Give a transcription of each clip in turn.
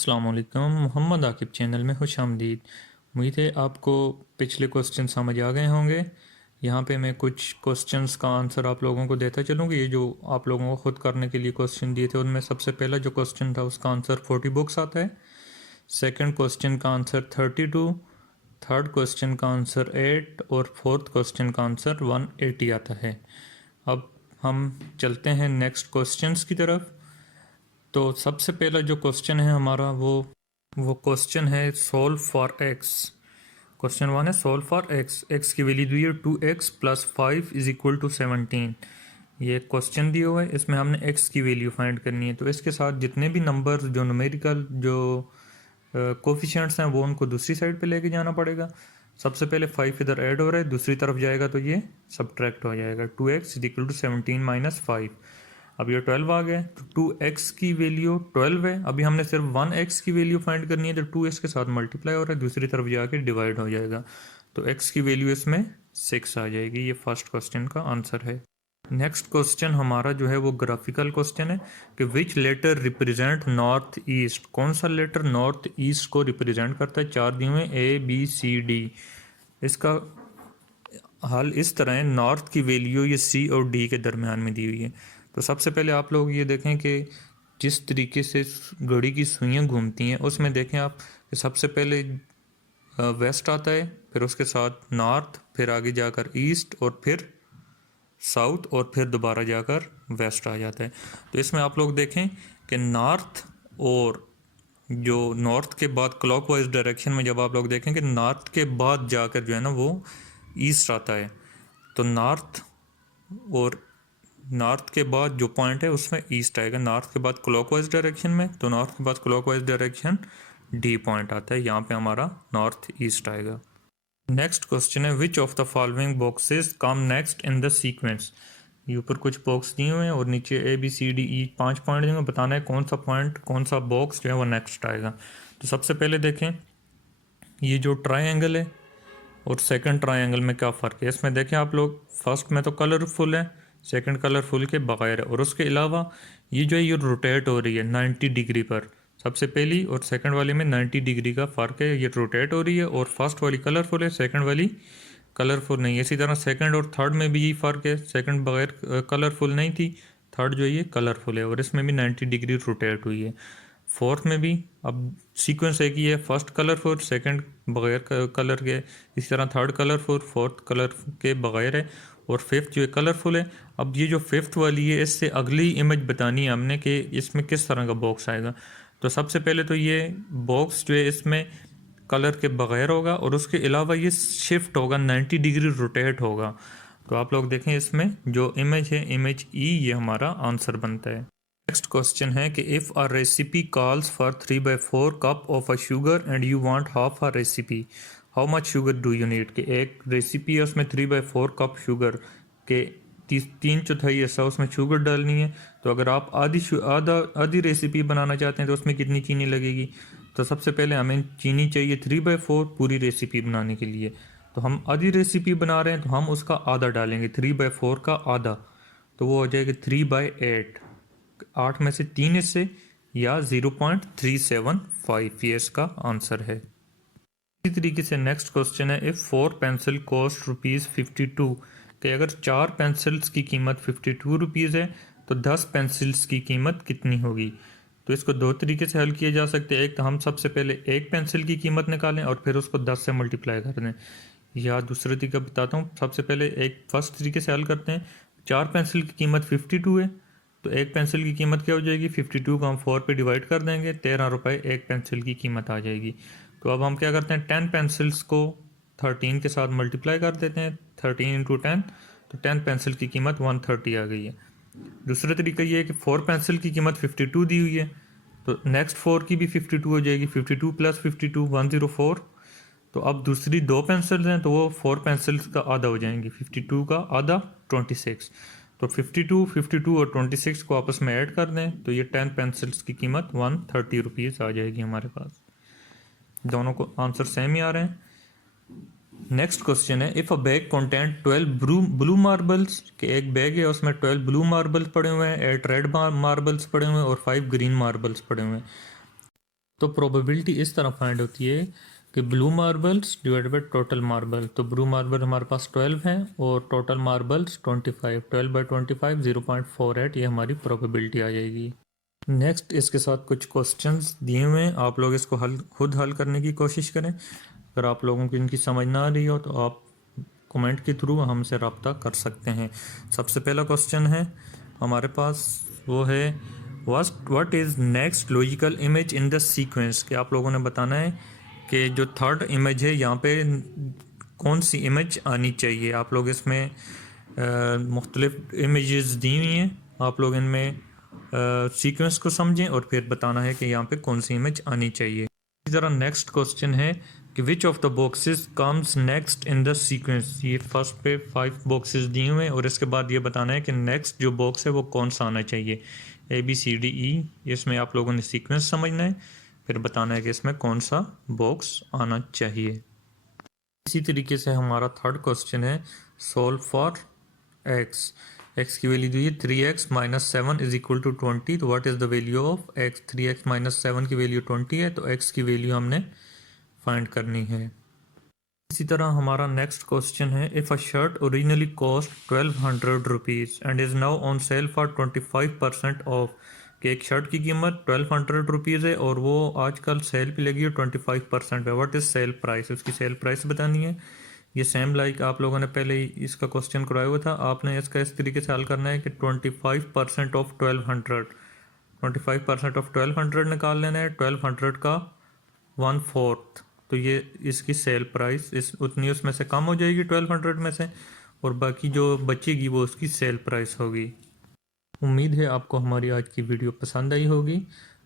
अस्सलाम वालेकुम। मोहम्मद आकिब चैनल में खुश आमदीद। उम्मीद है आपको पिछले क्वेश्चन समझ आ गए होंगे। यहाँ पे मैं कुछ क्वेश्चंस का आंसर आप लोगों को देता चलूँगी। ये जो आप लोगों को ख़ुद करने के लिए क्वेश्चन दिए थे उनमें सबसे पहला जो क्वेश्चन था उसका आंसर 40 बुक्स आता है। सेकंड क्वेश्चन का आंसर 32, थर्ड क्वेश्चन का आंसर 8 और फोर्थ क्वेश्चन का आंसर 180 आता है। अब हम चलते हैं नेक्स्ट क्वेश्चंस की तरफ। तो सबसे पहला जो क्वेश्चन है हमारा वो क्वेश्चन है solve for x. Question one है सोल्व फॉर एक्स। एक्स की वैल्यू दी है 2x plus 5 is equal to 17। ये क्वेश्चन दिया हुआ है, इसमें हमने x की वैल्यू फाइंड करनी है। तो इसके साथ जितने भी नंबर जो न्यूमेरिकल जो कोफिशिएंट्स हैं वो उनको दूसरी साइड पे लेके जाना पड़ेगा। सबसे पहले 5 इधर ऐड हो रहा है, दूसरी तरफ जाएगा तो ये सब्ट्रैक्ट हो जाएगा। 2x is equal to 17 minus 5। अब ये 12 आ गया तो 2x की वैल्यू 12 है। अभी हमने सिर्फ 1x की वैल्यू फाइंड करनी है, तो 2x के साथ मल्टीप्लाई हो रहा है, दूसरी तरफ जाके डिवाइड हो जाएगा। तो x की वैल्यू इसमें 6 आ जाएगी। ये फर्स्ट क्वेश्चन का आंसर है। नेक्स्ट क्वेश्चन हमारा जो है वो ग्राफिकल क्वेश्चन है कि विच लेटर रिप्रेजेंट नॉर्थ ईस्ट। कौन सा लेटर नॉर्थ ईस्ट को रिप्रेजेंट करता है। 4 दिए हुए ABCD। इसका हल इस तरह है, नॉर्थ की वैल्यू ये C और D के दरमियान में दी हुई है। तो सबसे पहले आप लोग ये देखें कि जिस तरीके से घड़ी की सुइयाँ घूमती हैं उसमें देखें आप कि सबसे पहले वेस्ट आता है, फिर उसके साथ नॉर्थ, फिर आगे जाकर ईस्ट और फिर साउथ और फिर दोबारा जाकर वेस्ट आ जाता है। तो इसमें आप लोग देखें कि नॉर्थ और जो नॉर्थ के बाद क्लॉकवाइज डायरेक्शन में जब आप लोग देखें कि नॉर्थ के बाद जाकर जो है ना वो ईस्ट आता है, तो नॉर्थ और नॉर्थ के बाद जो पॉइंट है उसमें ईस्ट आएगा। नॉर्थ के बाद क्लॉकवाइज डायरेक्शन में, तो नॉर्थ के बाद क्लॉकवाइज डायरेक्शन डी पॉइंट आता है, यहाँ पे हमारा नॉर्थ ईस्ट आएगा। नेक्स्ट क्वेश्चन है which of the following boxes come next in the sequence. ये ऊपर कुछ बॉक्स दिए हुए हैं और नीचे ABCDE 5 पॉइंट दिए हुए, बताना है कौन सा पॉइंट कौन सा बॉक्स जो है वो नेक्स्ट आएगा। तो सबसे पहले देखें ये जो ट्राइंगल है और सेकंड ट्राइंगल में क्या फ़र्क है। इसमें देखें आप लोग, फर्स्ट में तो कलरफुल है, सेकंड कलरफुल के बगैर है, और उसके अलावा ये जो है ये रोटेट हो रही है 90 डिग्री पर। सबसे पहली और सेकंड वाली में 90 डिग्री का फ़र्क है, ये रोटेट हो रही है, और फर्स्ट वाली कलरफुल है, सेकंड वाली कलरफुल नहीं है। इसी तरह सेकंड और थर्ड में भी यही फ़र्क है, सेकंड बगैर कलरफुल नहीं थी, थर्ड जो है ये कलरफुल है, और इसमें भी 90 डिग्री रोटेट हुई है। फोर्थ में भी अब सीक्वेंस एक ही है, फर्स्ट कलरफुल, सेकंड बगैर कलर के, इसी तरह थर्ड कलरफुल, फोर्थ कलर के बगैर है, और फिफ्थ जो है कलरफुल है। अब ये जो फिफ्थ वाली है इससे अगली इमेज बतानी है हमने कि इसमें किस तरह का बॉक्स आएगा। तो सबसे पहले तो ये बॉक्स जो है इसमें कलर के बगैर होगा, और उसके अलावा ये शिफ्ट होगा, 90 डिग्री रोटेट होगा। तो आप लोग देखें इसमें जो इमेज है, इमेज E, ये हमारा आंसर बनता है। नेक्स्ट क्वेश्चन है कि if a recipe calls for 3/4 cup of a sugar and you want half a recipe, how much sugar do you need. कि एक रेसिपी है उसमें 3/4 कप शुगर के 3/4 हिस्सा उसमें शुगर डालनी है। तो अगर आप आधी रेसिपी बनाना चाहते हैं तो उसमें कितनी चीनी लगेगी। तो सबसे पहले हमें चीनी चाहिए 3/4 पूरी रेसिपी बनाने के लिए। तो हम आधी रेसिपी बना रहे हैं तो हम उसका आधा डालेंगे, 3/4 का आधा, तो वो हो जाएगा 3/8। 8 में से 3 हिस्से या 0.375, ये इसका आंसर है। इसी तरीके से नेक्स्ट क्वेश्चन है इफ़ 4 पेंसिल कॉस्ट ₹52, कि अगर 4 पेंसिल्स की कीमत 52 रुपीज़ है तो 10 पेंसिल्स की कीमत कितनी होगी। तो इसको दो तरीके से हल किया जा सकते हैं। एक तो हम सबसे पहले एक पेंसिल की कीमत निकालें और फिर उसको 10 से मल्टीप्लाई कर दें, या दूसरा तरीका बताता हूँ। सबसे पहले एक फर्स्ट तरीके से हल करते हैं। 4 पेंसिल की कीमत 52 है, तो एक पेंसिल की कीमत क्या हो जाएगी, 52 को हम 4 पे डिवाइड कर देंगे, 13 रुपये एक पेंसिल की कीमत आ जाएगी। तो अब हम क्या करते हैं, 10 पेंसिल्स को 13 के साथ मल्टीप्लाई कर देते हैं, 13 इंटू 10, तो 10 पेंसिल की कीमत 130 आ गई है। दूसरा तरीका ये है कि 4 पेंसिल की कीमत 52 दी हुई है, तो नेक्स्ट 4 की भी 52 हो जाएगी, 52 प्लस 52 104। तो अब दूसरी 2 पेंसिल्स हैं तो वो 4 पेंसिल्स का आधा हो जाएंगी, 52 का आधा 26। तो 52, 52 और 26 को आपस में ऐड कर दें तो ये 10 पेंसिल्स की कीमत 130 रुपीज़ आ जाएगी हमारे पास। दोनों को आंसर सेम ही आ रहे हैं। नेक्स्ट क्वेश्चन है if a bag content 12 blue marbles, के एक बैग है उसमें 12 ब्लू मार्बल्स पड़े हुए हैं, 8 रेड मार्बल्स पड़े हुए हैं और 5 ग्रीन मार्बल्स पड़े हुए हैं। तो प्रोबेबिलिटी इस तरह फाइंड होती है कि blue marbles divided by total marble. तो ब्लू मार्बल हमारे पास 12 है और टोटल मार्बल्स 25। 12 बाई 25 0.48, ये हमारी प्रोबेबिलिटी आ जाएगी। नेक्स्ट इसके साथ कुछ क्वेश्चंस दिए हुए हैं, आप लोग इसको खुद हल करने की कोशिश करें। अगर आप लोगों को इनकी समझ ना आ रही हो तो आप कमेंट के थ्रू हमसे रब्ता कर सकते हैं। सबसे पहला क्वेश्चन है हमारे पास, वो है what is next logical image in the sequence. कि आप लोगों ने बताना है कि जो थर्ड इमेज है यहाँ पे कौन सी इमेज आनी चाहिए। आप लोग इसमें मुख्तलिफ इमेजेस दी हुई हैं, आप लोग इनमें सीक्वेंस को समझें और फिर बताना है कि यहाँ पे कौन सी इमेज आनी चाहिए। इसी तरह नेक्स्ट क्वेश्चन है कि which of the boxes comes next in the sequence. ये फर्स्ट पे 5 बॉक्सेस दिए हुए हैं और इसके बाद ये बताना है कि नेक्स्ट जो बॉक्स है वो कौन सा आना चाहिए। ABCDE, इसमें आप लोगों ने सीक्वेंस समझना है, फिर बताना है कि इसमें कौन सा बॉक्स आना चाहिए। इसी तरीके से हमारा थर्ड क्वेश्चन है सॉल्व फॉर x की वैल्यू दी है 3x - 7 इज इक्वल टू 20। तो what is the value of x। 3x - 7 की वैल्यू 20 है, तो x की वैल्यू हमने फाइंड करनी है। इसी तरह हमारा नेक्स्ट क्वेश्चन है if a shirt originally cost 1200 rupees and is now on sale for 25% of. कि एक शर्ट की कीमत 1200 रुपीज़ है और वो आजकल सेल पे लगी है 25% है। व्हाट इज़ सेल प्राइस, उसकी सेल प्राइस बतानी है। ये सेम लाइक आप लोगों ने पहले ही इसका क्वेश्चन कराया हुआ था, आपने इसका इस तरीके से हल करना है कि 25% ऑफ 1200, 25% ऑफ 1200 निकाल लेना है। 1200 का 1/4, तो ये इसकी सेल प्राइस इस उतनी उसमें से कम हो जाएगी 1200 में से, और बाकी जो बचेगी वो उसकी सेल प्राइस होगी। उम्मीद है आपको हमारी आज की वीडियो पसंद आई होगी।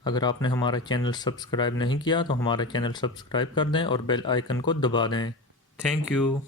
अगर आपने हमारा चैनल सब्सक्राइब नहीं किया तो हमारा चैनल सब्सक्राइब कर दें और बेल आइकन को दबा दें। Thank you.